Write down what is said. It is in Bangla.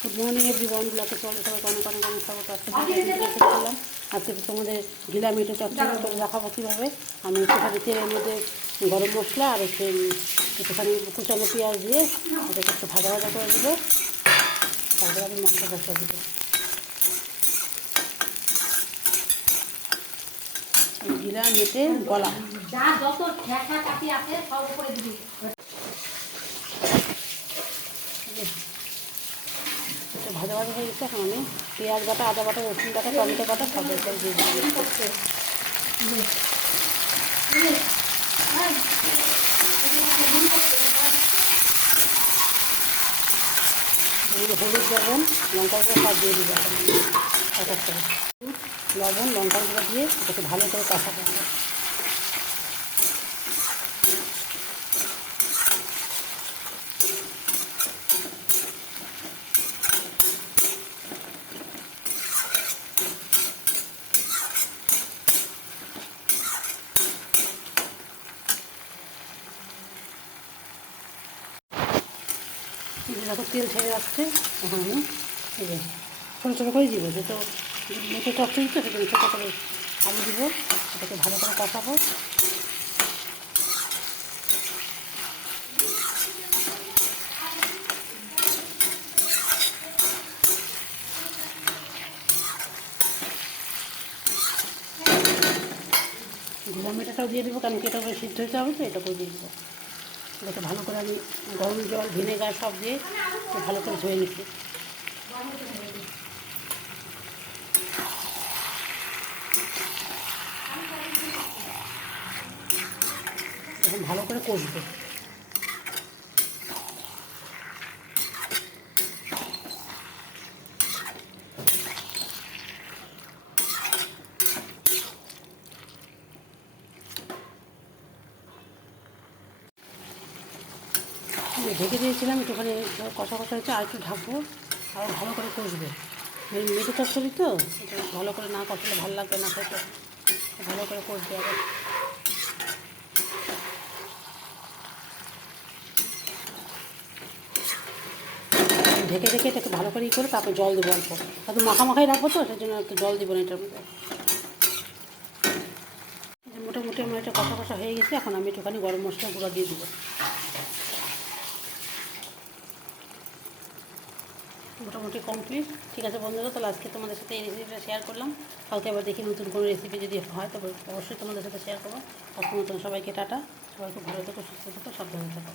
গুড মর্নিং এভরিওয়ান, ব্লকে চলে সবাইকে অনেক অনেক অনেক স্বাগত। আজকে করলাম আজকে তোমাদের ঘিলা মেটে চটচড়ি করে দেখাবো কীভাবে। আমি একটুখানি তেলের মধ্যে গরম মশলা আর একটুখানি কুচানো পেঁয়াজ দিয়ে ওটাকে একটু ভাজা ভাজা করে দেবো। তারপরে আমি মশলা কষা দেবো। ঘিলা মেটে গলা যত কাটি আছে সব উপরে দিবি। ভাজা ভাজা হয়ে গেছে। এখন আমি পেঁয়াজ বাটা, আদা বাটা, রসুন বাটা, টমেটো বাটা সব একদম দিয়ে দিই। হলুদ, লবণ, লঙ্কা গুঁড়ো সব দিয়ে দিই। এখন এক এক করে লবণ, লঙ্কা গুঁড়ো দিয়ে এটাকে ভালো করে কষাতে হবে। যখন তেল ছেড়ে যাচ্ছে তখন আমি এই যে ছোটো ছোটো করে দিব, যেহেতু মেটে চচ্চড়ি তো সেজন্য ছোটো করে আলু দিব। এটাকে ভালো করে কষাবো। ঘিলা মেটাটাও দিয়ে দেবো, কারণ কি এটা করে সিদ্ধ হতে হবে, তো এটা করে দিয়ে দেবো। এটাকে ভালো করে আমি গরম জল, ভিনেগার সব দিয়ে ভালো করে ধুয়ে নিচ্ছি। এখন ভালো করে কষবো। ঢেকে দিয়েছিলাম, একটুখানি কষা কষা হচ্ছে, আর একটু ঢাকবো, আরও ভালো করে কষবে। মেটে চচ্চড়ি তো এটা ভালো করে না কষলে ভালো লাগবে না খেতে, ভালো করে কষবে। আবার ঢেকে ঢেকে এটাকে ভালো করে করে তারপর জল দেবো অল্প। তারপর মাখামাখাই রাখবো তো সেই জন্য একটু জল দেবো না এটার মধ্যে। মোটামুটি আমার এটা কষা কষা হয়ে গেছে। এখন আমি একটুখানি গরম মশলা গুঁড়ো দিয়ে দেবো। মোটামুটি কমপ্লিট। ঠিক আছে বন্ধুরা, তাহলে আজকে তোমাদের সাথে এই রেসিপিটা শেয়ার করলাম। কালকে আবার দেখি নতুন কোনো রেসিপি যদি হয় তবে অবশ্যই তোমাদের সাথে শেয়ার করবো। তখন সবাইকে টাটা। সবাই খুব ভালো থেকো, সুস্থ থেকো, সাবধানে থাকো।